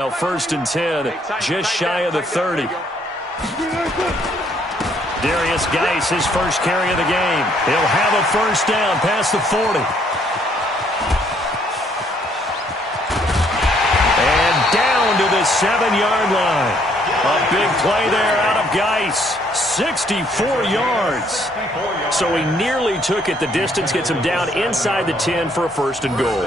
Now 1st and 10, just shy of the 30. Darius Geis, his first carry of the game. He'll have a first down past the 40. And down to the 7-yard line. A big play there out of Geis. 64 yards. So he nearly took it the distance, gets him down inside the 10 for a 1st and goal.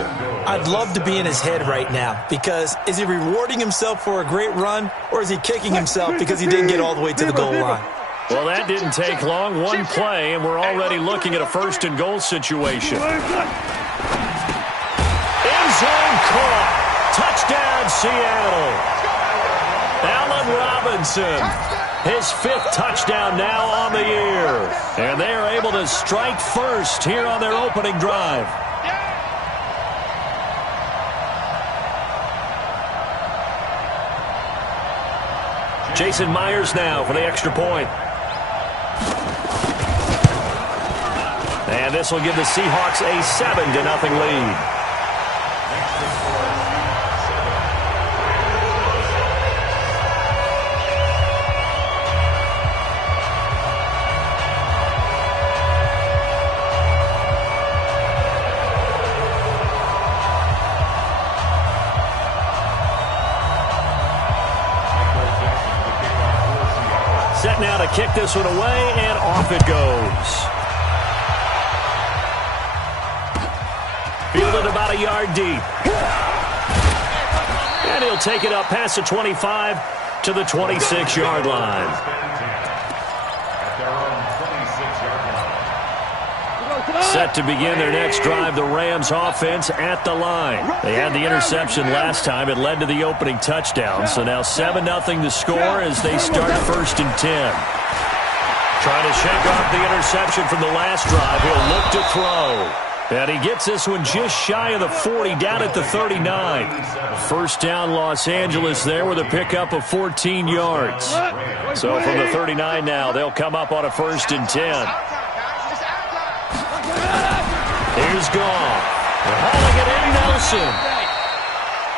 I'd love to be in his head right now, because is he rewarding himself for a great run, or is he kicking himself because he didn't get all the way to the goal line? Well, that didn't take long. One play, and we're already looking at a 1st and goal situation. End zone caught. Touchdown, Seattle. Allen Robinson, his 5th touchdown now on the year. And they are able to strike first here on their opening drive. Jason Myers now for the extra point. And this will give the Seahawks a 7-0 lead. Set now to kick this one away, and off it goes. Fielded about a yard deep. And he'll take it up past the 25 to the 26-yard line. Set to begin their next drive, the Rams offense at the line. They had the interception last time. It led to the opening touchdown. So now 7-0 the score as they start 1st and 10. Trying to shake off the interception from the last drive. He'll look to throw. And he gets this one just shy of the 40, down at the 39. 1st down Los Angeles there with a pickup of 14 yards. So from the 39 now, they'll come up on a 1st and 10. Here's Goff. Hauling it in, Nelson.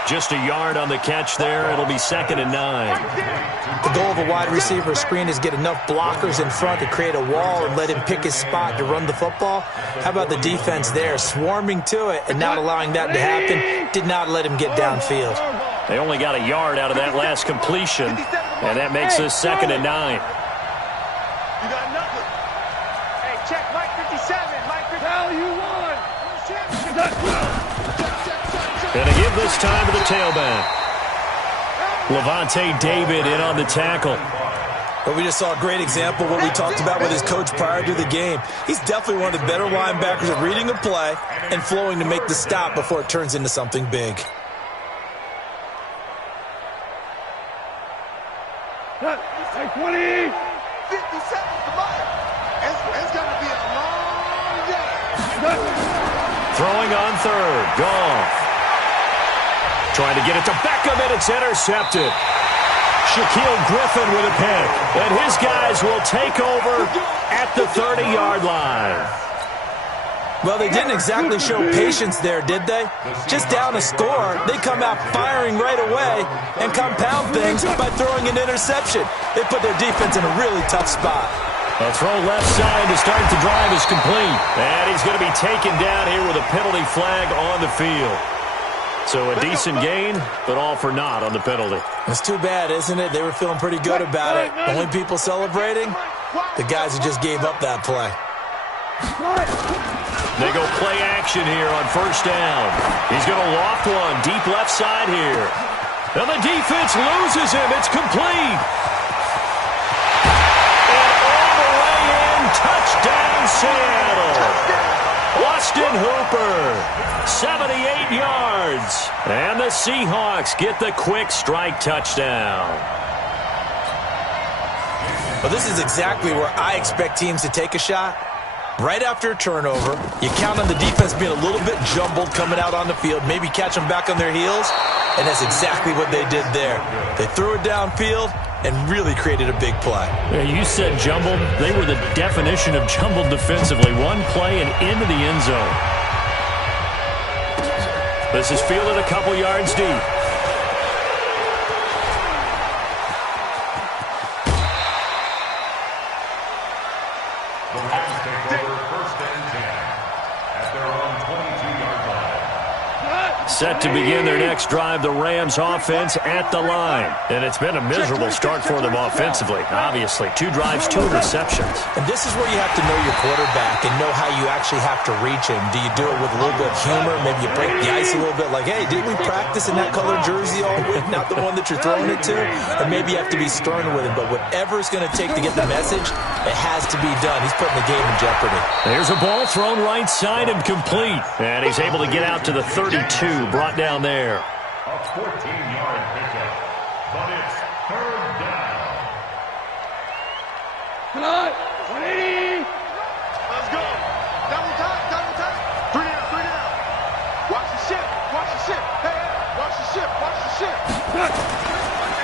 Just a yard on the catch there. It'll be 2nd and 9. The goal of a wide receiver screen is get enough blockers in front to create a wall and let him pick his spot to run the football. How about the defense there, swarming to it and not allowing that to happen? Did not let him get downfield. They only got a yard out of that last completion, and that makes this 2nd and 9. You got nothing. Hey, check Mike 57. Mike 57. Hell, you won. And to give this time to the tailback. Levante David in on the tackle. But we just saw a great example of what we talked about with his coach prior to the game. He's definitely one of the better linebackers at reading a play and flowing to make the stop before it turns into something big. Hey, 20. 50 seconds to Mike. It's going to be a long day. Throwing on 3rd. Goff. Trying to get it to Beckham, and it's intercepted. Shaquille Griffin with a pick. And his guys will take over at the 30-yard line. Well, they didn't exactly show patience there, did they? Just down a score, they come out firing right away and compound things by throwing an interception. They put their defense in a really tough spot. A throw left side to start the drive is complete. And he's going to be taken down here with a penalty flag on the field. So a decent gain, but all for naught on the penalty. It's too bad, isn't it? They were feeling pretty good about it. Only people celebrating, the guys who just gave up that play. They go play action here on 1st down. He's going to loft one deep left side here. And the defense loses him. It's complete. And all the way in, touchdown Seattle. Austin Hooper, 78 yards. And the Seahawks get the quick strike touchdown. Well, this is exactly where I expect teams to take a shot. Right after a turnover, you count on the defense being a little bit jumbled coming out on the field, maybe catch them back on their heels, and that's exactly what they did there. They threw it downfield and really created a big play. Yeah, you said jumbled. They were the definition of jumbled defensively. One play and into the end zone. This is fielded a couple yards deep. Set to begin their next drive, the Rams offense at the line. And it's been a miserable start for them offensively. Obviously, 2 drives, 2 receptions. And this is where you have to know your quarterback and know how you actually have to reach him. Do you do it with a little bit of humor? Maybe you break the ice a little bit like, hey, didn't we practice in that colored jersey all week? Not the one that you're throwing it to. Or maybe you have to be stern with him. But whatever it's going to take to get the message, it has to be done. He's putting the game in jeopardy. There's a ball thrown right side and complete. And he's able to get out to the 32, brought down there. A 14-yard pickup, but it's third down. Cut! 180! Let's go! Double time! 3 down, 3 down! Watch the ship! Hey, watch the ship!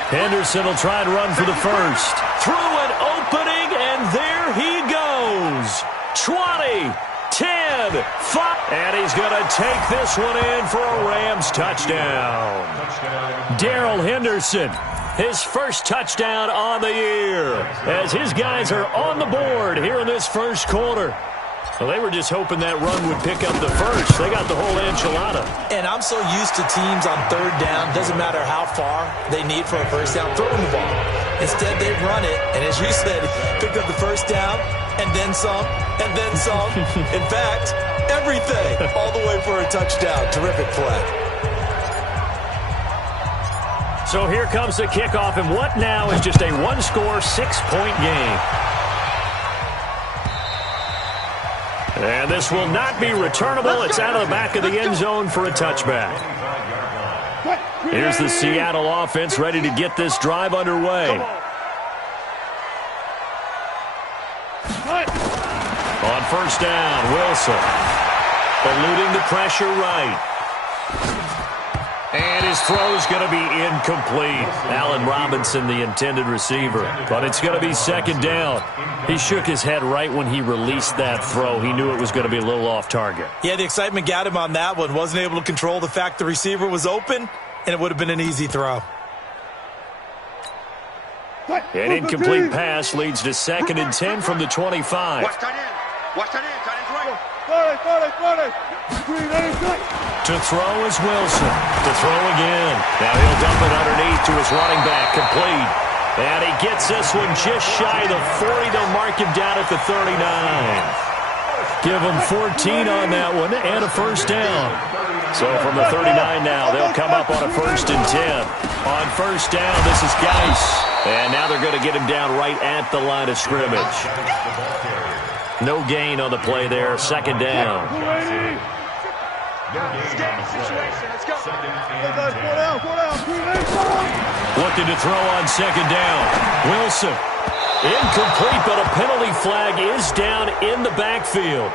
Henderson will try and run for the first. Through an opening, and there he goes. 20, 10, 5. And he's going to take this one in for a Rams touchdown. Darrell Henderson, his first touchdown on the year, as his guys are on the board here in this first quarter. Well, they were just hoping that run would pick up the first. They got the whole enchilada. And I'm so used to teams on third down, doesn't matter how far they need for a first down, throwing the ball. Instead, they run it, and as you said, picked up the first down, and then some, and then some. In fact, everything, all the way for a touchdown. Terrific play. So here comes the kickoff, and what now is just a one-score, 6-point game. And this will not be returnable. It's out of the back of the end zone for a touchback. Here's the Seattle offense ready to get this drive underway. On first down, Wilson. Eluding the pressure right. And his throw is going to be incomplete. Allen Robinson, the intended receiver. But it's going to be second down. He shook his head right when he released that throw. He knew it was going to be a little off target. Yeah, the excitement got him on that one. Wasn't able to control the fact the receiver was open, and it would have been an easy throw. An incomplete pass leads to 2nd and 10 from the 25. Watch tight end. Tight end's right. To throw is Wilson. To throw again. Now he'll dump it underneath to his running back. Complete. And he gets this one just shy of the 40. They'll mark him down at the 39. Give him 14 on that one and a first down. So from the 39 now, they'll come up on a 1st and 10. On first down, this is Geis. And now they're going to get him down right at the line of scrimmage. No gain on the play there. 2nd down. Looking to throw on 2nd down. Wilson. Incomplete, but a penalty flag is down in the backfield.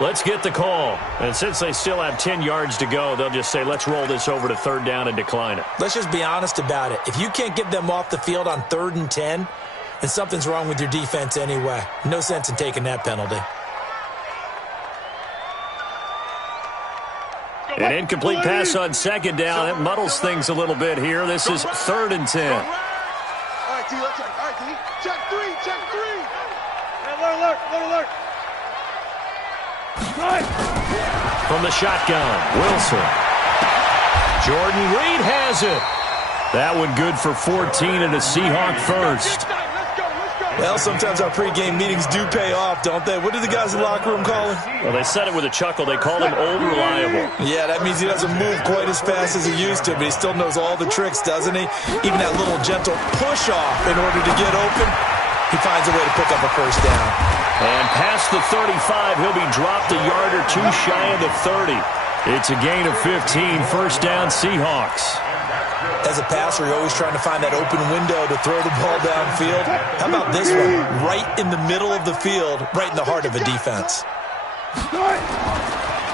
Let's get the call. And since they still have 10 yards to go, they'll just say, let's roll this over to 3rd down and decline it. Let's just be honest about it. If you can't get them off the field on 3rd and 10, then something's wrong with your defense anyway. No sense in taking that penalty. An incomplete pass on 2nd down. That muddles things a little bit here. This is 3rd and 10. All right, D, let's check. All right, D. Check 3. Hey, alert. From the shotgun, Wilson. Jordan Reed has it. That one good for 14 and a Seahawk first. Well, sometimes our pregame meetings do pay off, don't they? What do the guys in the locker room call him? Well, they said it with a chuckle. They called him Old Reliable. Yeah, that means he doesn't move quite as fast as he used to, but he still knows all the tricks, doesn't he? Even that little gentle push-off in order to get open, he finds a way to pick up a first down. And past the 35, he'll be dropped a yard or two shy of the 30. It's a gain of 15, first down Seahawks. As a passer, you're always trying to find that open window to throw the ball downfield. How about this one? Right in the middle of the field, right in the heart of a defense.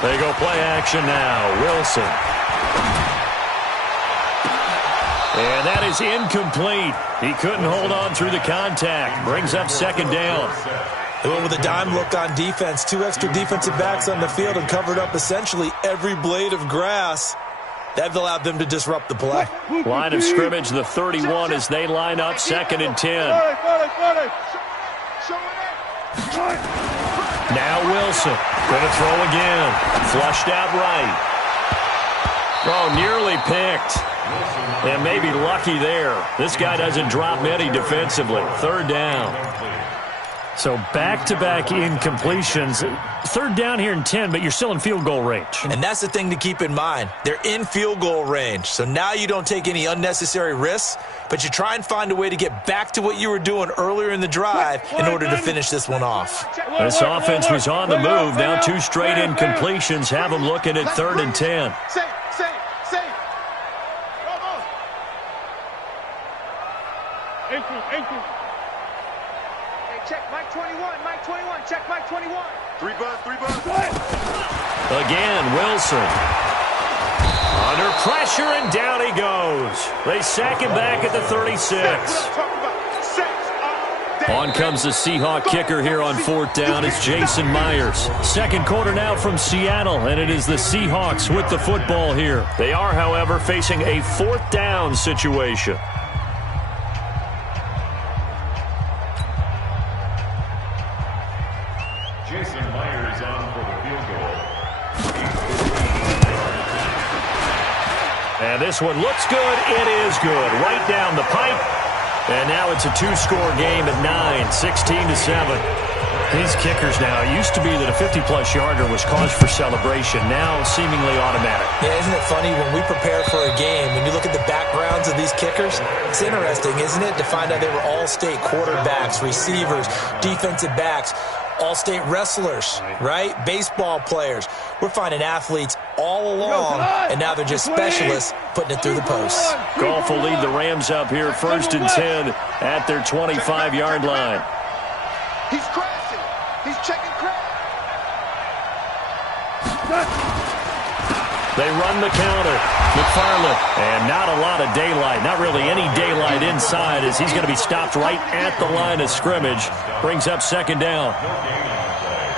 They go play action now. Wilson. And that is incomplete. He couldn't hold on through the contact. Brings up 2nd down. They went with a dime look on defense. 2 extra defensive backs on the field and covered up essentially every blade of grass. That allowed them to disrupt the play. Line of scrimmage, the 31 as they line up 2nd and 10. Now Wilson. Going to throw again. Flushed out right. Oh, nearly picked. And maybe lucky there. This guy doesn't drop many defensively. Third down. So back-to-back incompletions. Third down here in 10, but you're still in field goal range. And that's the thing to keep in mind. They're in field goal range. So now you don't take any unnecessary risks, but you try and find a way to get back to what you were doing earlier in the drive in order to finish this one off. This offense was on the move. Now 2 straight incompletions have them looking at 3rd and 10. Safe. Ankle. Hey, check Mike 21. Check Mike 21. 3 bucks. Again, Wilson. Under pressure, and down he goes. They sack him back at the 36. On comes the Seahawk kicker here on 4th down. It's Jason Myers. Second quarter now from Seattle, and it is the Seahawks with the football here. They are, however, facing a 4th down situation. Jason Myers on for the field goal. And this one looks good. It is good. Right down the pipe. And now it's a 2-score game at 9, 16-7. These kickers now, it used to be that a 50-plus yarder was cause for celebration. Now seemingly automatic. Yeah, isn't it funny when we prepare for a game, when you look at the backgrounds of these kickers, it's interesting, isn't it, to find out they were all-state quarterbacks, receivers, defensive backs, all-state wrestlers, right? Baseball players. We're finding athletes all along, and now they're just specialists putting it through the posts. Goff will lead the Rams up here 1st and 10 at their 25-yard line. He's crashing. He's checking crash. They run the counter. McFarland, and not a lot of daylight. Not really any daylight inside as he's going to be stopped right at the line of scrimmage. Brings up 2nd down.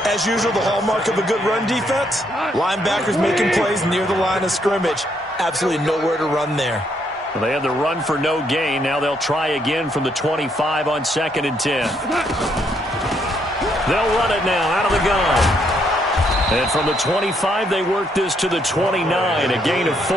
As usual, the hallmark of a good run defense, linebackers making plays near the line of scrimmage. Absolutely nowhere to run there. Well, they had the run for no gain. Now they'll try again from the 25 on 2nd and 10. They'll run it now out of the gun. And from the 25, they work this to the 29, a gain of 4.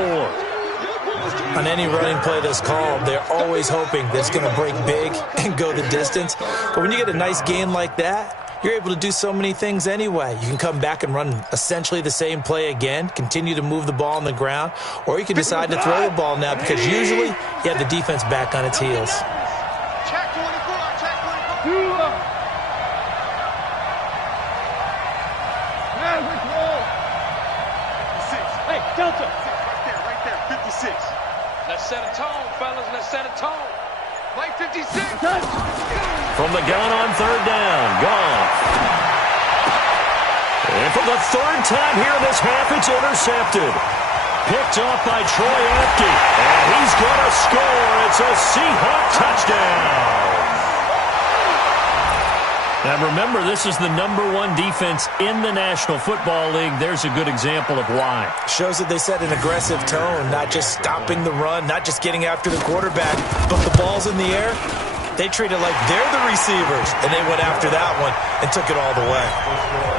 On any running play that's called, they're always hoping that it's going to break big and go the distance. But when you get a nice gain like that, you're able to do so many things anyway. You can come back and run essentially the same play again, continue to move the ball on the ground, or you can decide to throw the ball now because usually you have the defense back on its heels. Check 24. Hey, Delta. Right there. 56. Let's set a tone, fellas. Let's set a tone. Mike 56. From the gun on 3rd down, Goff. And for the 3rd time here in this half, it's intercepted. Picked off by Troy Apke. And he's going to score. It's a Seahawk touchdown. Now remember, this is the #1 defense in the National Football League. There's a good example of why. Shows that they set an aggressive tone, not just stopping the run, not just getting after the quarterback, but the ball's in the air. They treat it like they're the receivers, and they went after that one and took it all the way.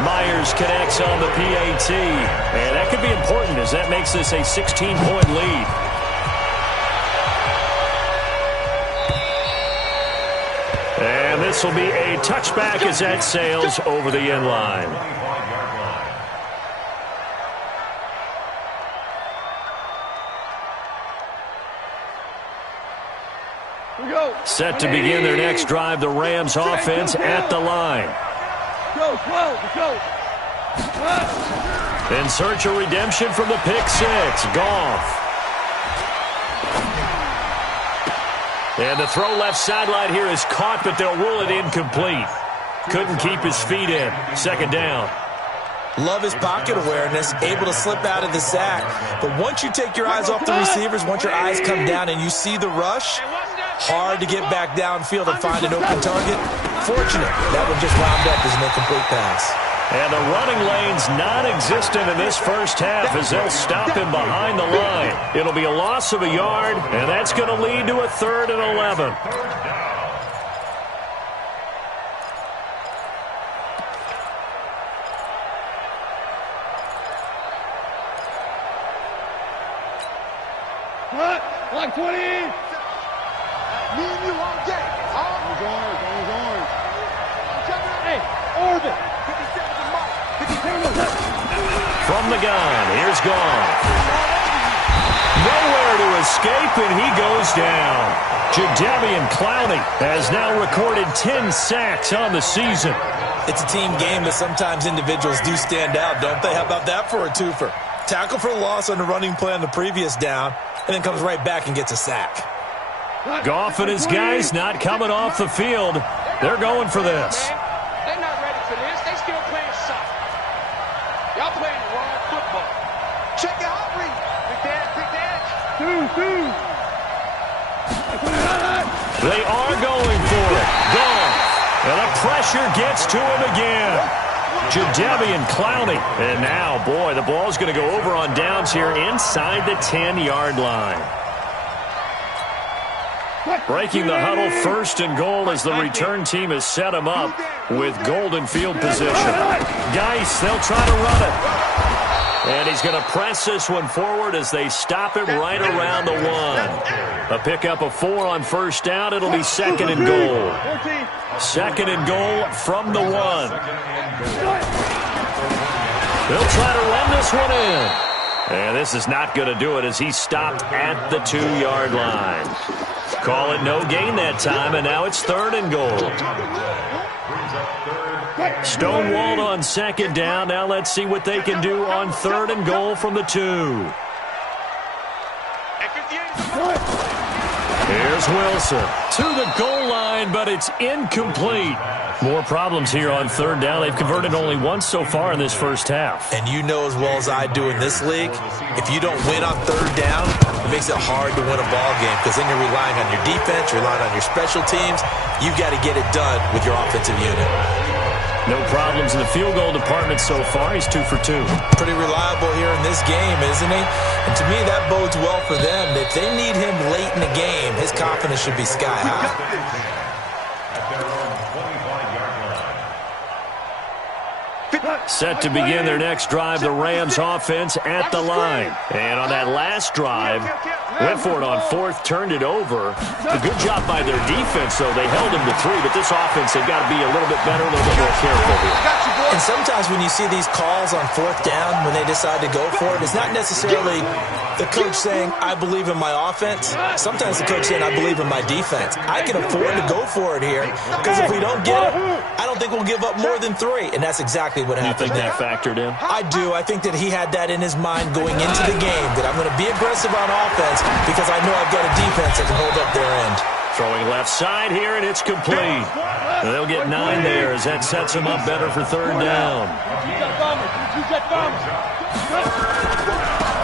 Myers connects on the PAT, and that could be important as that makes this a 16-point lead. And this will be a touchback as that sails over the end line. Set to begin their next drive, the Rams offense at the line. Go. In search of redemption from the pick 6, Goff. And the throw left sideline here is caught, but they'll rule it incomplete. Couldn't keep his feet in. 2nd down. Love his pocket awareness, able to slip out of the sack. But once you take your eyes off the receivers, once your eyes come down and you see the rush, hard to get back downfield and find an open target. Fortunate, that one just wound up as an incomplete pass. And the running lane's non-existent in this first half as they'll stop him behind the line. It'll be a loss of a yard, and that's going to lead to a 3rd and 11. Like 20. Me and you all day. Always orange. Hey, orbit. 57 to mark. 57. From the gun, here's Gone. Nowhere to escape, and he goes down. Jadeveon Clowney has now recorded 10 sacks on the season. It's a team game, but sometimes individuals do stand out, don't they? How about that for a twofer? Tackle for loss on the running play on the previous down, and then comes right back and gets a sack. Goff and his guys not coming off the field. They're going for this. They're not ready for this. They still playing soft. Y'all playing the wrong football. Check your heart rate. Big dash. They are going for it. Goff. And the pressure gets to him again. Jadeveon Clowney. And now, boy, the ball's going to go over on downs here inside the 10-yard line. Breaking the huddle, 1st and goal as the return team has set him up with golden field position. Geis, they'll try to run it. And he's going to press this one forward as they stop it right around the 1. A pickup of 4 on 1st down. It'll be 2nd and goal. 2nd and goal from the 1. They'll try to run this one in. And this is not going to do it as he stopped at the 2-yard line. Call it no gain that time, and now it's 3rd and goal. Stonewalled on 2nd down. Now let's see what they can do on 3rd and goal from the 2. Here's Wilson to the goal line, but it's incomplete. More problems here on 3rd down. They've converted only once so far in this first half. And you know as well as I do in this league, if you don't win on 3rd down, it makes it hard to win a ball game because then you're relying on your defense, relying on your special teams. You've got to get it done with your offensive unit. No problems in the field goal department so far. He's 2 for 2. Pretty reliable here in this game, isn't he? And to me, that bodes well for them. If they need him late in the game, his confidence should be sky high. Set to begin their next drive, the Rams offense at the line. And on that last drive, went for it on 4th, turned it over. A good job by their defense, though. They held him to 3, but this offense, they've got to be a little bit better, a little bit more careful here. And sometimes when you see these calls on 4th down, when they decide to go for it, it's not necessarily the coach saying, I believe in my offense. Sometimes the coach saying, I believe in my defense. I can afford to go for it here because if we don't get it, I don't think we'll give up more than 3. And that's exactly what happened. You think that factored in? I do. I think that he had that in his mind going into the game, that I'm going to be aggressive on offense because I know I've got a defense that can hold up their end. Throwing left side here, and it's complete. And they'll get 9 there as that sets them up better for 3rd down.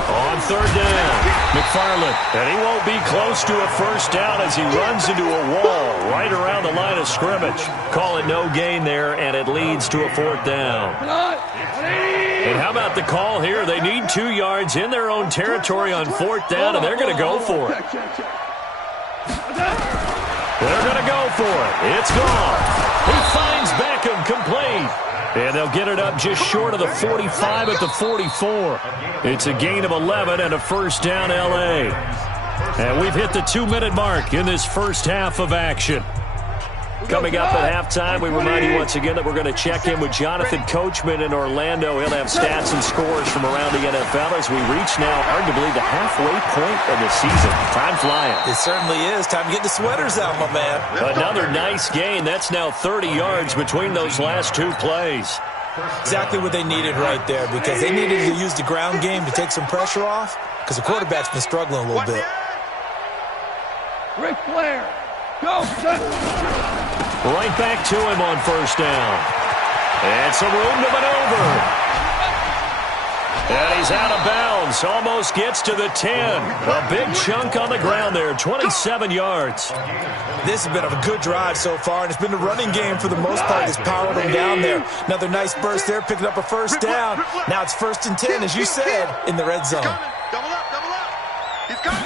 On 3rd down, McFarland. And he won't be close to a 1st down as he runs into a wall right around the line of scrimmage. Call it no gain there, and it leads to a 4th down. And how about the call here? They need 2 yards in their own territory on 4th down, and they're going to go for it. They're going to go for it. It's gone. He finds Beckham complete. And they'll get it up just short of the 45 at the 44. It's a gain of 11 and a 1st down L.A. And we've hit the 2-minute mark in this first half of action. Coming up at halftime, we remind you once again that we're going to check in with Jonathan Coachman in Orlando. He'll have stats and scores from around the NFL as we reach now arguably the halfway point of the season. Time flying. It certainly is. Time to get the sweaters out, my man. Another nice gain. That's now 30 yards between those last 2 plays. Exactly what they needed right there because they needed to use the ground game to take some pressure off because the quarterback's been struggling a little bit. Ric Flair. Go. Right back to him on 1st down. And some room to maneuver. And he's out of bounds. Almost gets to the 10. A big chunk on the ground there. 27 yards. This has been a good drive so far, and it's been the running game for the most part that's powered them down there. Another nice burst there, picking up a 1st down. Now it's 1st and 10, as you said, in the red zone. Double up. He's coming.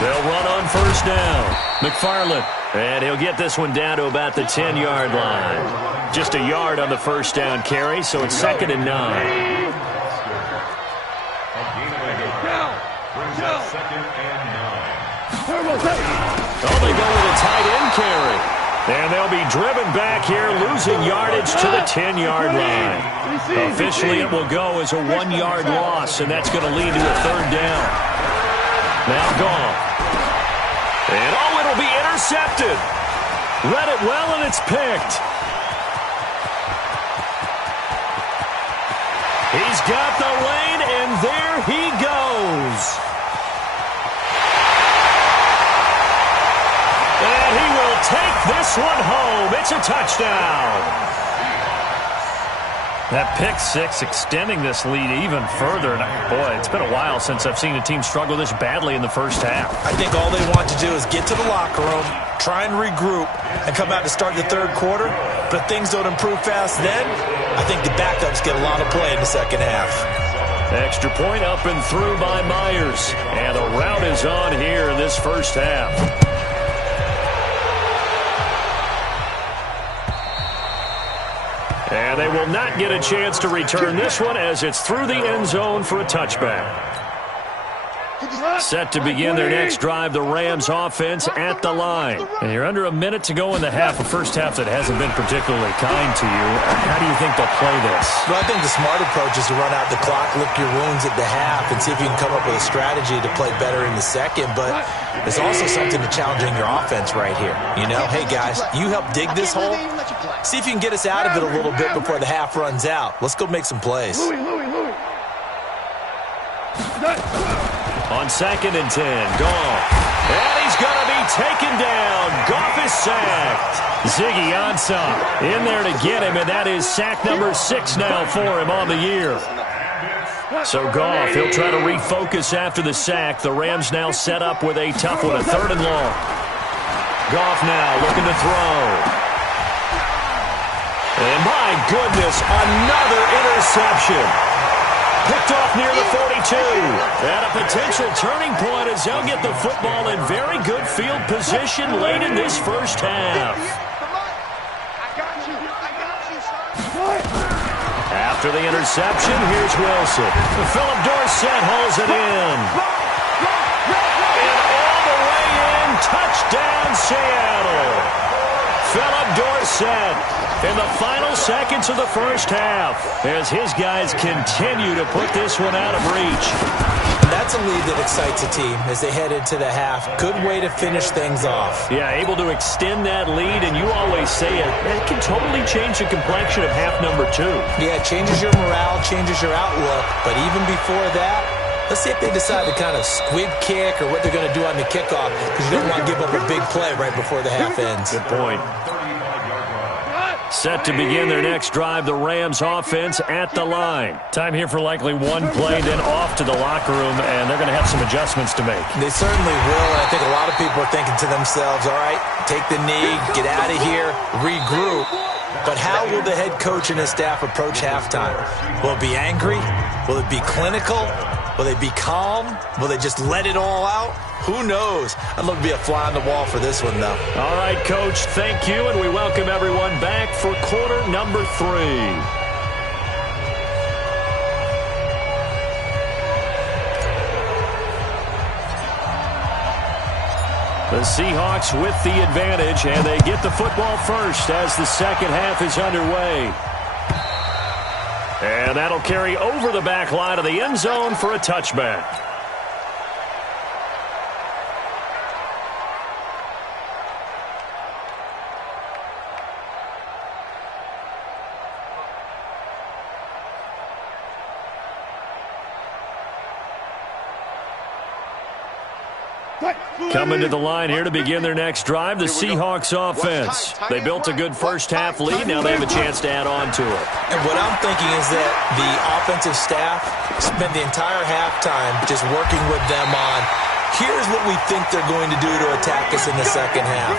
They'll run on 1st down. McFarland. And he'll get this one down to about the 10-yard line. Just a yard on the 1st down carry, so it's 2nd and 9. Second and 9. Oh, they go with a tight end carry. And they'll be driven back here, losing yardage to the 10-yard line. Officially, it will go as a 1-yard loss, and that's going to lead to a third down. Now Goff. And, oh, it'll be intercepted. Read it well, and it's picked. He's got the lane, and there he goes. And he will take this one home. It's a touchdown. That pick six extending this lead even further. And boy, it's been a while since I've seen a team struggle this badly in the first half. I think all they want to do is get to the locker room, try and regroup, and come out to start the third quarter. But if things don't improve fast then, I think the backups get a lot of play in the second half. Extra point up and through by Myers. And the route is on here in this first half. And they will not get a chance to return this one as it's through the end zone for a touchback. Set to begin their next drive, the Rams offense at the line. And you're under a minute to go in the half, a first half that hasn't been particularly kind to you. How do you think they'll play this? Well, I think the smart approach is to run out the clock, lick your wounds at the half, and see if you can come up with a strategy to play better in the second. But there's also something to challenging your offense right here. You know, hey, guys, you help dig this hole. See if you can get us out of it a little bit before the half runs out. Let's go make some plays. On 2nd and 10, Goff. And he's going to be taken down. Goff is sacked. Ziggy Ansah in there to get him, and that is sack number 6 now for him on the year. So Goff, he'll try to refocus after the sack. The Rams now set up with a tough one, a 3rd and long. Goff now looking to throw. And my goodness, another interception. Picked off near the 42. And a potential turning point as they'll get the football in very good field position late in this first half. After the interception, here's Wilson. Philip Dorsett holds it in. And all the way in, touchdown Seattle. Philip Dorsett in the final seconds of the first half as his guys continue to put this one out of reach. That's a lead that excites a team as they head into the half. Good way to finish things off. Yeah, able to extend that lead, and you always say it can totally change the complexion of half number 2. Yeah, it changes your morale, changes your outlook, but even before that, let's see if they decide to kind of squib kick or what they're going to do on the kickoff, because you don't want to give up a big play right before the half ends. Good point. Set to begin their next drive, the Rams offense at the line. Time here for likely one play, then off to the locker room, and they're going to have some adjustments to make. They certainly will, and I think a lot of people are thinking to themselves, all right, take the knee, get out of here, regroup. But how will the head coach and his staff approach halftime? Will it be angry? Will it be clinical? Will they be calm? Will they just let it all out? Who knows? I'd love to be a fly on the wall for this one, though. All right, Coach, thank you, and we welcome everyone back for quarter number 3. The Seahawks with the advantage, and they get the football first as the second half is underway. And that'll carry over the back line of the end zone for a touchback. Coming to the line here to begin their next drive, the Seahawks offense. They built a good first half lead. Now they have a chance to add on to it. And what I'm thinking is that the offensive staff spent the entire halftime just working with them on, here's what we think they're going to do to attack us in the second half.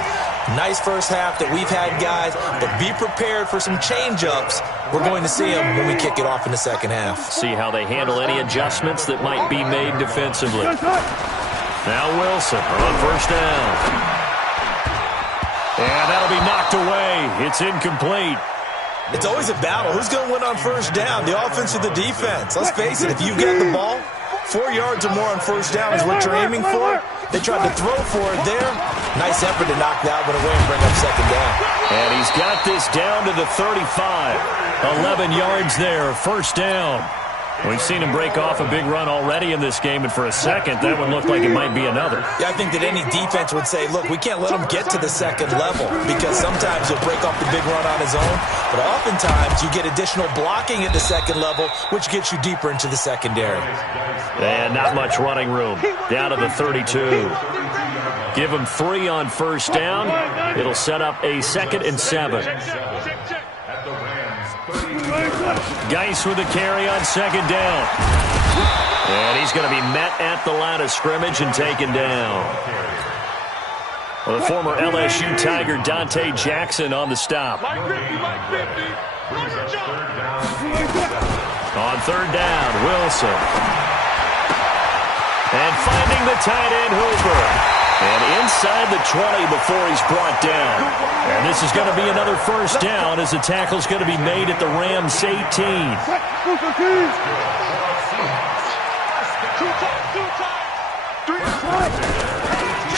Nice first half that we've had, guys, but be prepared for some change-ups. We're going to see them when we kick it off in the second half. See how they handle any adjustments that might be made defensively. Now Wilson on first down. And that'll be knocked away. It's incomplete. It's always a battle. Who's going to win on first down, the offense or the defense? Let's face it, if you've got the ball, 4 yards or more on first down is what you're aiming for. They tried to throw for it there. Nice effort to knock that one away and bring up second down. And he's got this down to the 35. 11 yards there, first down. We've seen him break off a big run already in this game, and for a second, that one looked like it might be another. Yeah, I think that any defense would say, look, we can't let him get to the second level because sometimes he'll break off the big run on his own, but oftentimes you get additional blocking at the second level, which gets you deeper into the secondary. And not much running room. Down to the 32. Give him 3 on first down. It'll set up a 2nd and 7. Geis with the carry on second down. And he's going to be met at the line of scrimmage and taken down. Well, the former LSU Tiger Dante Jackson on the stop. On third down, Wilson. And finding the tight end, Hooper. And inside the 20 before he's brought down. And this is going to be another first down as the tackle's going to be made at the Rams 18.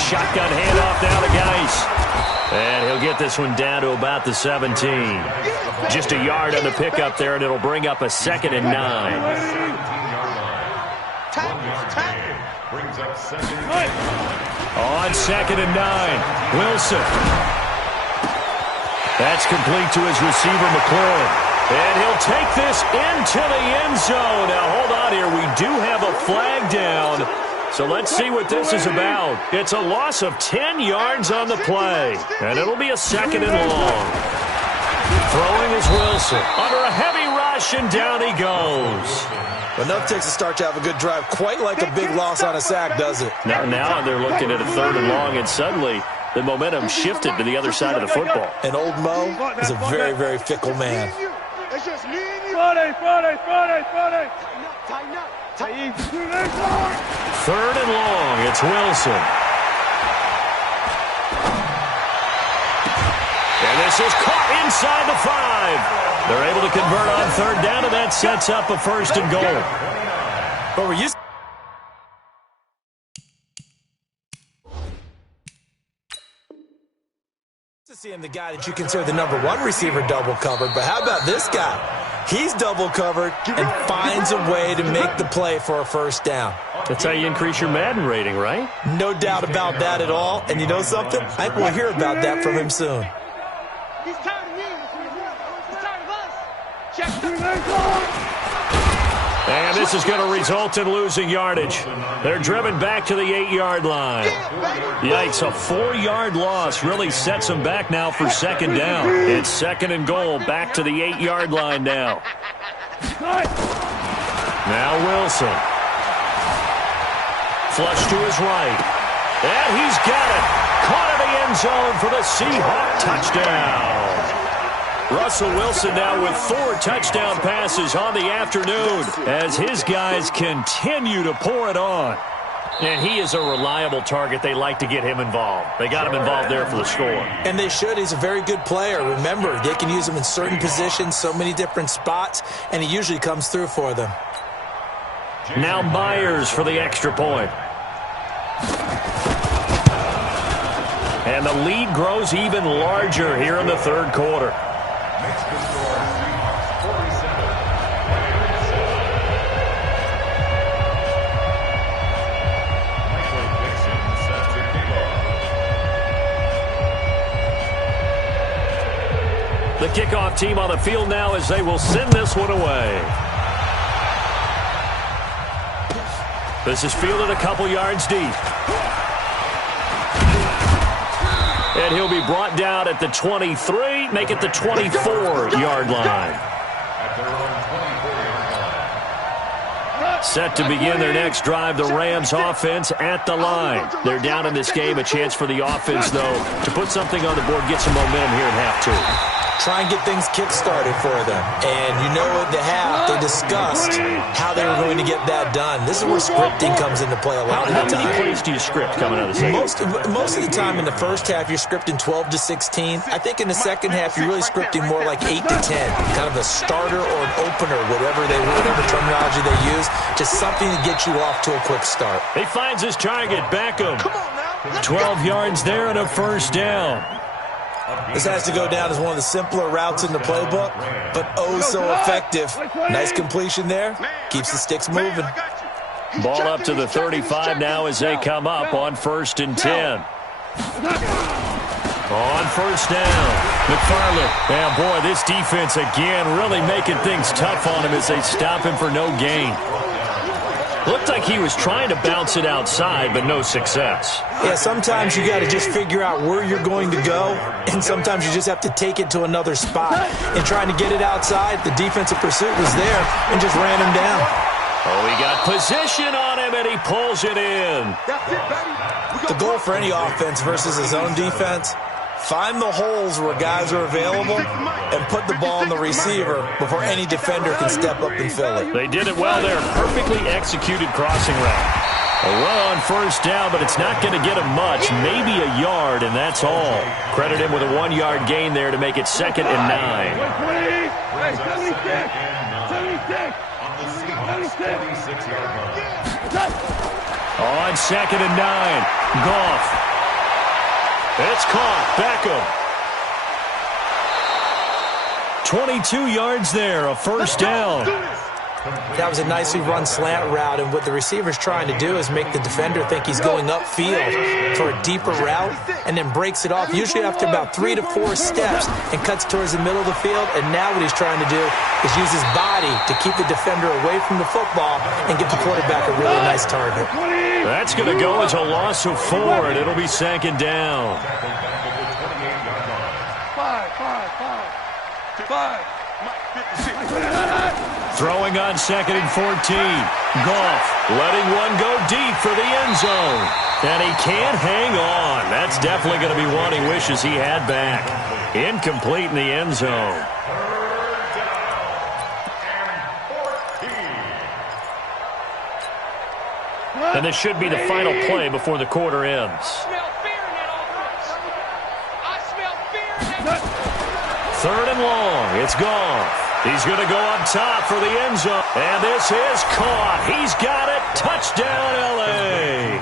Shotgun handoff now to Geis. And he'll get this one down to about the 17. Just a yard on the pickup there, and it'll bring up a 2nd and 9. On 2nd and 9, Wilson. That's complete to his receiver, McLaurin. And he'll take this into the end zone. Now, hold on here. We do have a flag down. So let's see what this is about. It's a loss of 10 yards on the play. And it'll be a 2nd and long. Throwing is Wilson. Under a heavy rush, and down he goes. Enough takes a start to have a good drive. Quite like a big loss on a sack, does it? Now they're looking at a 3rd and long, and suddenly the momentum shifted to the other side of the football. And old Mo is a very, very fickle man. Third and long, it's Wilson. And this is caught inside the 5. They're able to convert on third down, and that sets up a 1st and goal. But we're used to seeing the guy that you consider the number 1 receiver double covered, but how about this guy? He's double covered and finds a way to make the play for a first down. That's how you increase your Madden rating, right? No doubt about that at all. And you know something? I think we'll hear about that from him soon. He's tired of him. He's tired of us. Check. And this is going to result in losing yardage. They're driven back to the 8-yard line. Yikes, a 4-yard loss really sets them back now for 2nd down. It's 2nd and goal, back to the 8-yard line now. Now Wilson. Flush to his right. And he's got it. Caught in the end zone for the Seahawk touchdown. Russell Wilson now with 4 touchdown passes on the afternoon as his guys continue to pour it on. And he is a reliable target. They like to get him involved. They got him involved there for the score. And they should. He's a very good player. Remember, they can use him in certain positions, so many different spots, and he usually comes through for them. Now Myers for the extra point. And the lead grows even larger here in the third quarter. The kickoff team on the field now as they will send this one away. This is fielded a couple yards deep. And he'll be brought down at the 23, make it the 24-yard line. Set to begin their next drive, the Rams offense at the line. They're down in this game. A chance for the offense, though, to put something on the board, get some momentum here at half 2. try and get things kick-started for them. And you know at the half, they discussed how they were going to get that done. This is where scripting comes into play a lot of the time. How many plays do you script coming out of the second? Most of the time in the first half, you're scripting 12 to 16. I think in the second half, you're really scripting more like 8 to 10. Kind of a starter or an opener, whatever terminology they use. Just something to get you off to a quick start. He finds his target, Beckham. 12 yards there and a first down. This has to go down as one of the simpler routes in the playbook, but oh so effective. Nice completion there. Keeps the sticks moving. Ball up to the 35 now as they come up on 1st and 10. On first down, McFarland. And boy, this defense again really making things tough on him as they stop him for no gain. Looked like he was trying to bounce it outside, but no success. Yeah, sometimes you got to just figure out where you're going to go, and sometimes you just have to take it to another spot. And trying to get it outside, the defensive pursuit was there and just ran him down. Oh, he got position on him, and he pulls it in. The goal for any offense versus his own defense, find the holes where guys are available and put the ball on the receiver before any defender can step up and fill it. They did it well there. Perfectly executed crossing route. A run on first down, but it's not going to get him much. Maybe a yard, and that's all. Credit him with a 1-yard gain there to make it 2nd and 9. On 2nd and 9, Goff. It's caught. Beckham. 22 yards there, a first down. That was a nicely run slant route, and what the receiver's trying to do is make the defender think he's going upfield for a deeper route and then breaks it off, usually after about 3 to 4 steps, and cuts towards the middle of the field. And now what he's trying to do is use his body to keep the defender away from the football and get the quarterback a really nice target. That's going to go as a loss of 4, and it'll be 2nd down. Throwing on 2nd and 14. Goff letting one go deep for the end zone. And he can't hang on. That's definitely going to be one he wishes he had back. Incomplete in the end zone. And this should be the final play before the quarter ends. 3rd and long. It's Goff. He's going to go up top for the end zone. And this is caught. He's got it. Touchdown, L.A.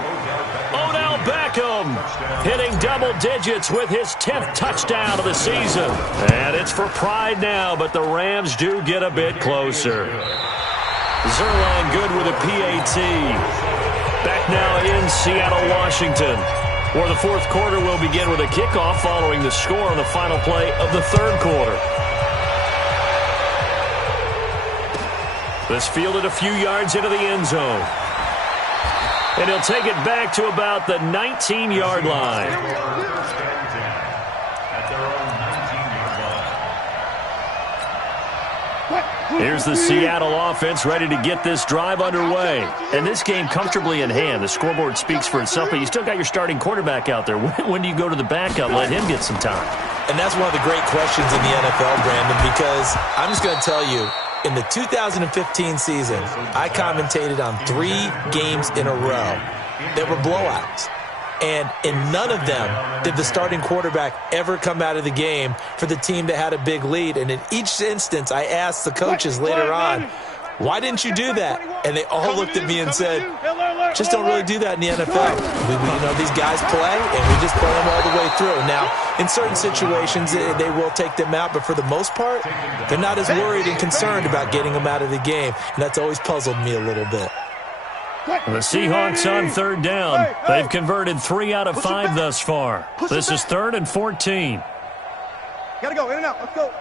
Odell Beckham hitting double digits with his 10th touchdown of the season. And it's for pride now, but the Rams do get a bit closer. Zuerlein good with a PAT. Back now in Seattle, Washington, where the 4th quarter will begin with a kickoff following the score on the final play of the 3rd quarter. This fielded a few yards into the end zone. And he'll take it back to about the 19-yard line. Here's the Seattle offense ready to get this drive underway. And this game comfortably in hand. The scoreboard speaks for itself, but you still got your starting quarterback out there. When do you go to the backup, let him get some time? And that's one of the great questions in the NFL, Brandon, because I'm just going to tell you, in the 2015 season, I commentated on 3 games in a row that were blowouts. And in none of them did the starting quarterback ever come out of the game for the team that had a big lead. And in each instance, I asked the coaches later on, why didn't you do that? And they all looked at me and said, just don't really do that in the NFL. These guys play, and we just play them all the way through. Now, in certain situations, they will take them out, but for the most part, they're not as worried and concerned about getting them out of the game. And that's always puzzled me a little bit. The Seahawks on 3rd down. They've converted 3 out of 5 thus far. This is 3rd and 14. Gotta go, in and out, let's go.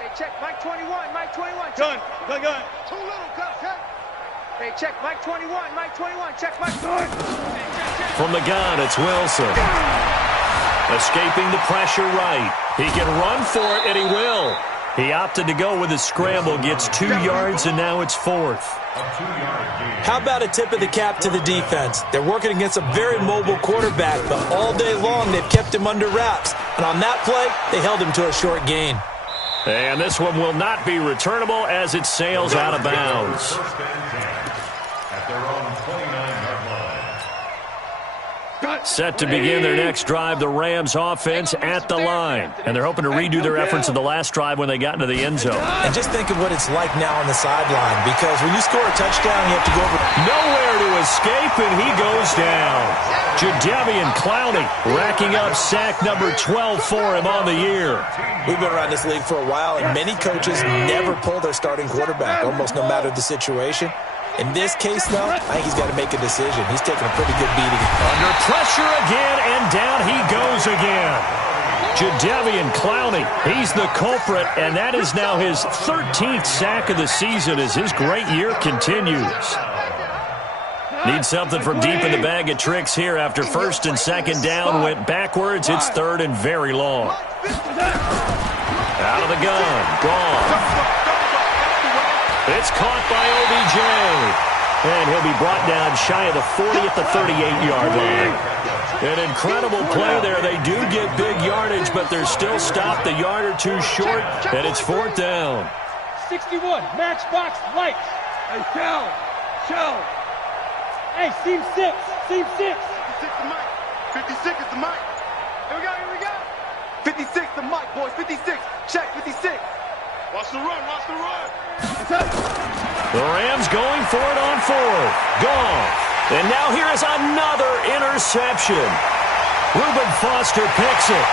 Hey, check, Mike 21, Mike 21. Gun. Too little, check. Hey, check, Mike 21, Mike 21, check, Mike 21. From the gun, it's Wilson. Escaping the pressure right. He can run for it, and he will. He opted to go with his scramble, gets 2 yards, and now it's 4th. How about a tip of the cap to the defense? They're working against a very mobile quarterback, but all day long they've kept him under wraps. And on that play, they held him to a short gain. And this one will not be returnable as it sails out of bounds. First and 10 at their own 29-yard line. Set to begin their next drive, the Rams offense at the line. And they're hoping to redo their efforts in the last drive when they got into the end zone. And just think of what it's like now on the sideline, because when you score a touchdown, you have to go over. Nowhere to escape, and he goes down. Jadeveon Clowney racking up sack number 12 for him on the year. We've been around this league for a while, and many coaches never pull their starting quarterback, almost no matter the situation. In this case, though, I think he's got to make a decision. He's taking a pretty good beating. Under pressure again, and down he goes again. Jadeveon Clowney, he's the culprit, and that is now his 13th sack of the season as his great year continues. Need something from deep in the bag of tricks here after first and second down went backwards. It's third and very long. Out of the gun, gone. It's caught by OBJ. And he'll be brought down shy of the 40 at the 38-yard line. An incredible play there. They do get big yardage, but they're still stopped a yard or two short, and it's fourth down. 61, matchbox lights. Hey, Cal. Hey, seam 6. 56 the mic. 56 is the mic. Here we go. 56 the mic, boys. 56. Check, 56. Watch the run. The Rams going for it on fourth. Gone. And now here is another interception. Reuben Foster picks it.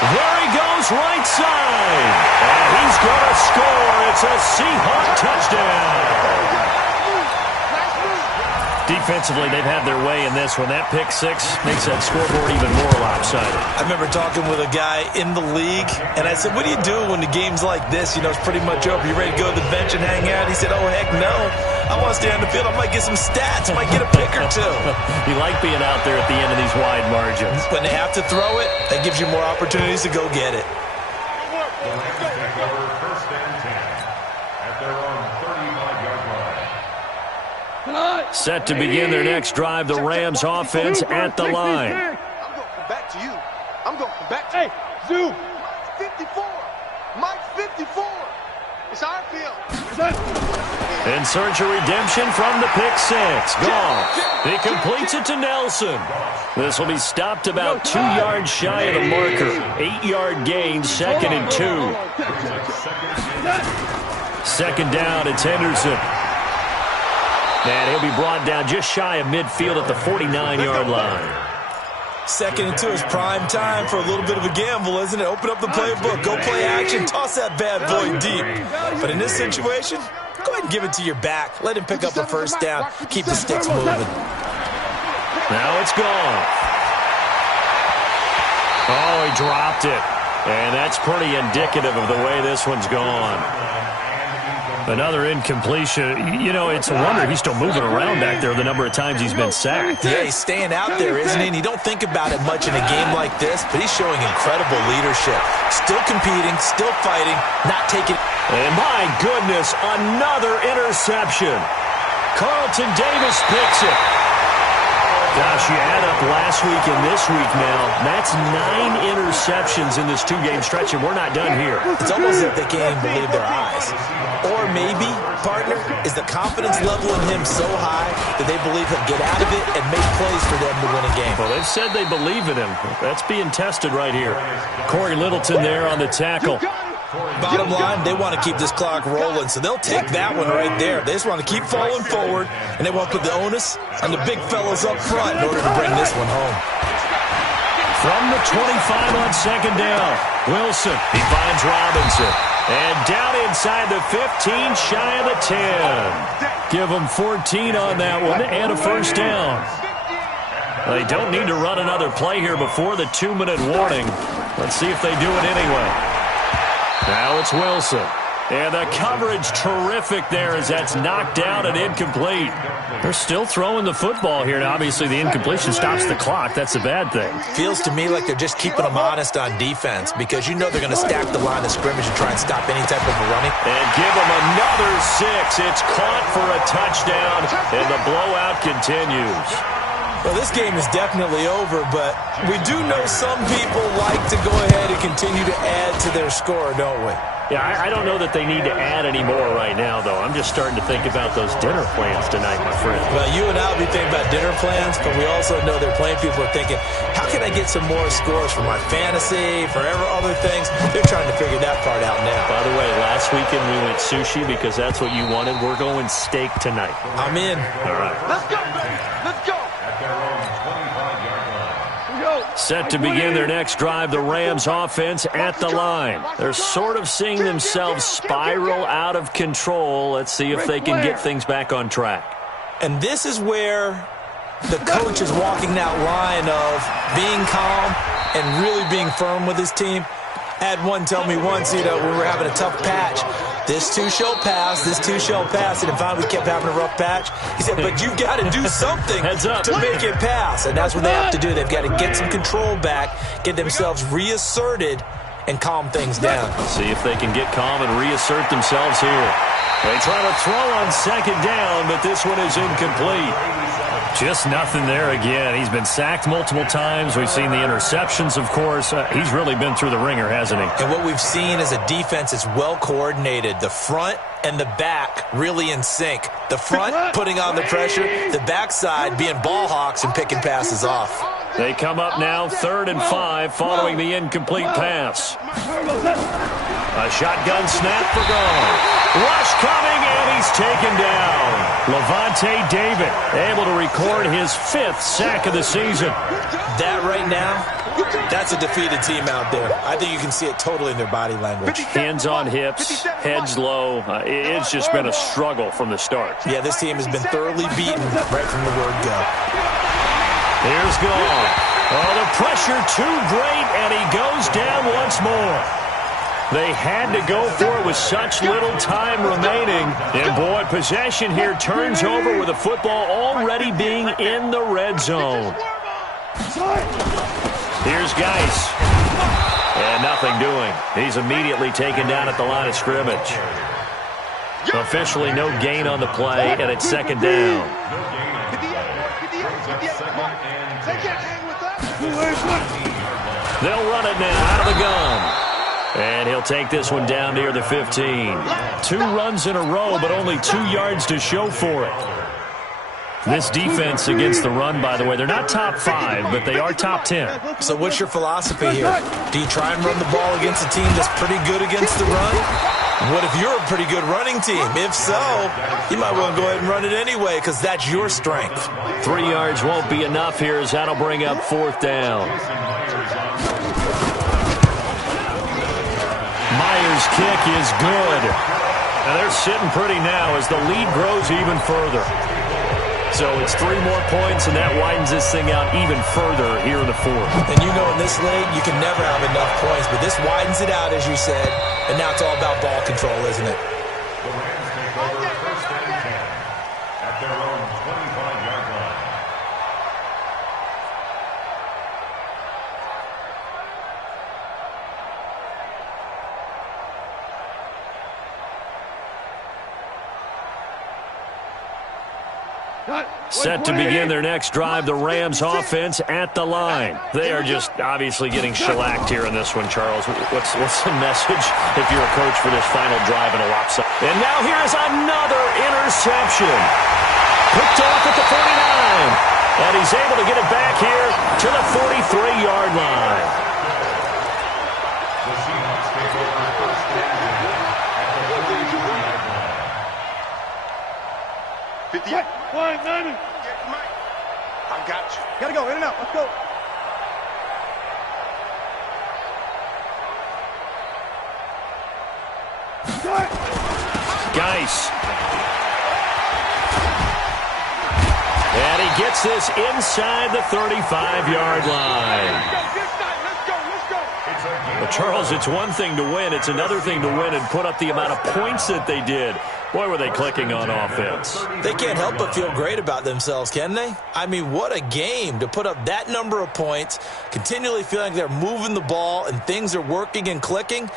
There he goes right side. And he's going to score. It's a Seahawk touchdown. Defensively, they've had their way in this one. That pick six makes that scoreboard even more lopsided. I remember talking with a guy in the league, and I said, what do you do when the game's like this? You know, it's pretty much over. You ready to go to the bench and hang out? He said, oh, heck no. I want to stay on the field. I might get some stats. I might get a pick or two. You like being out there at the end of these wide margins. When they have to throw it, that gives you more opportunities to go get it. The Rams take over first and 10 at their own 35-yard line. Set to begin their next drive, the Rams offense at the line. I'm going from back to you. I'm going from back to Hey, zoom. Mike's 54. Mike's 54. It's our field. In search of redemption from the pick six. Goff. He completes it to Nelson. This will be stopped about 2 yards shy of the marker. 8-yard gain, second and 2. Second down, it's Henderson. And he'll be brought down just shy of midfield at the 49-yard line. Second and 2 is prime time for a little bit of a gamble, isn't it? Open up the playbook, go play action, toss that bad boy deep. But in this situation, go ahead and give it to your back. Let him pick up a first down. Keep the sticks moving. Now it's gone. Oh, he dropped it. And that's pretty indicative of the way this one's gone. Another incompletion. You know, it's a wonder he's still moving around back there the number of times he's been sacked. Yeah, he's staying out there, isn't he? And you don't think about it much in a game like this, but he's showing incredible leadership. Still competing, still fighting, not taking... And my goodness, another interception. Carlton Davis picks it. Gosh, you add up last week and this week now, that's 9 interceptions in this 2-game stretch, and we're not done here. It's almost like they can't even believe their eyes. Or maybe, partner, is the confidence level in him so high that they believe he'll get out of it and make plays for them to win a game. Well, they've said they believe in him. That's being tested right here. Corey Littleton there on the tackle. Bottom line, they want to keep this clock rolling, so they'll take that one right there. They just want to keep falling forward, and they want to put the onus on the big fellas up front in order to bring this one home. From the 25 on second down, Wilson, he finds Robinson. And down inside the 15, shy of the 10. Give them 14 on that one and a first down. They don't need to run another play here before the 2-minute warning. Let's see if they do it anyway. Now it's Wilson. And the coverage terrific there as that's knocked down and incomplete. They're still throwing the football here. Now, obviously, the incompletion stops the clock. That's a bad thing. Feels to me like they're just keeping them honest on defense because you know they're going to stack the line of scrimmage and try and stop any type of a running. And give them another 6. It's caught for a touchdown, and the blowout continues. Well, this game is definitely over, but we do know some people like to go ahead and continue to add to their score, don't we? Yeah, I don't know that they need to add any more right now, though. I'm just starting to think about those dinner plans tonight, my friend. Well, you and I will be thinking about dinner plans, but we also know they're playing people are thinking, how can I get some more scores for my fantasy, for other things? They're trying to figure that part out now. By the way, last weekend we went sushi because that's what you wanted. We're going steak tonight. I'm in. All right. Let's go. Let's go. At their own 25-yard line. Set to begin their next drive, the Rams offense at the line. They're sort of seeing themselves spiral out of control. Let's see if they can get things back on track. And this is where the coach is walking that line of being calm and really being firm with his team. I had one tell me once, when we were having a tough patch, this too shall pass, this too shall pass, and finally we kept having a rough patch. He said, but you've got to do something to make it pass, and that's what they have to do. They've got to get some control back, get themselves reasserted, and calm things down. See if they can get calm and reassert themselves here. They try to throw on second down, but this one is incomplete. Just nothing there again. He's been sacked multiple times. We've seen the interceptions, of course. He's really been through the ringer, hasn't he? And what we've seen is a defense that's well coordinated. The front and the back really in sync. The front putting on the pressure, the backside being ball hawks and picking passes off. They come up now 3rd and 5 following the incomplete pass. A shotgun snap for gone. Rush coming, and he's taken down. Lavonte David able to record his 5th sack of the season. That right now, that's a defeated team out there. I think you can see it totally in their body language. Hands on hips, heads low. It's just been a struggle from the start. Yeah, this team has been thoroughly beaten right from the word go. Here's Gall. Oh, the pressure too great, and he goes down once more. They had to go for it with such little time remaining. And, boy, possession here turns over with the football already being in the red zone. Here's Geis. And nothing doing. He's immediately taken down at the line of scrimmage. Officially no gain on the play, and it's second down. They'll run it now out of the gun. And he'll take this one down near the 15. 2 runs in a row, but only 2 yards to show for it. This defense against the run, by the way, they're not top 5, but they are top 10. So what's your philosophy here? Do you try and run the ball against a team that's pretty good against the run? What if you're a pretty good running team? If so, you might well go ahead and run it anyway because that's your strength. 3 yards won't be enough here as that'll bring up 4th down. Myers' kick is good. And they're sitting pretty now as the lead grows even further. So it's 3 more points, and that widens this thing out even further here in the 4th. And you know in this league, you can never have enough points, but this widens it out, as you said, and now it's all about ball control, isn't it? The Rams take over 1st and 10 at their own 25-yard line. Set to begin their next drive, the Rams offense at the line. They are just obviously getting shellacked here in this one, Charles. What's the message if you're a coach for this final drive in a lopsided? And now here's another interception. Picked off at the 49. And he's able to get it back here to the 43-yard line. The Seahawks take over 1st and 10 at the 42-yard line. 58. One, Naaman. Yeah, Mike. I got you. Gotta go, in and out. Let's go. Geis. And he gets this inside the 35-yard line. Well, Charles, it's one thing to win. It's another thing to win and put up the amount of points that they did. Boy, were they clicking on offense. They can't help but feel great about themselves, can they? I mean, what a game to put up that number of points, continually feeling like they're moving the ball and things are working and clicking.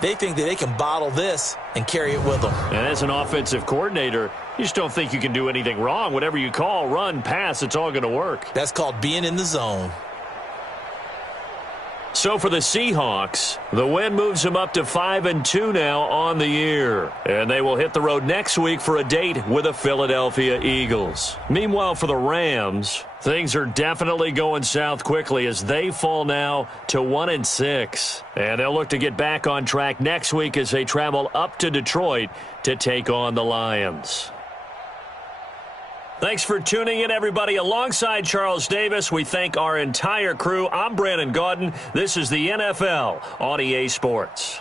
They think that they can bottle this and carry it with them. And as an offensive coordinator, You just don't think you can do anything wrong. Whatever you call, run, pass, it's all going to work. That's called being in the zone. So for the Seahawks, the win moves them up to 5-2 now on the year. And they will hit the road next week for a date with the Philadelphia Eagles. Meanwhile, for the Rams, things are definitely going south quickly as they fall now to 1-6. And they'll look to get back on track next week as they travel up to Detroit to take on the Lions. Thanks for tuning in, everybody. Alongside Charles Davis, we thank our entire crew. I'm Brandon Gaudin. This is the NFL on EA Sports.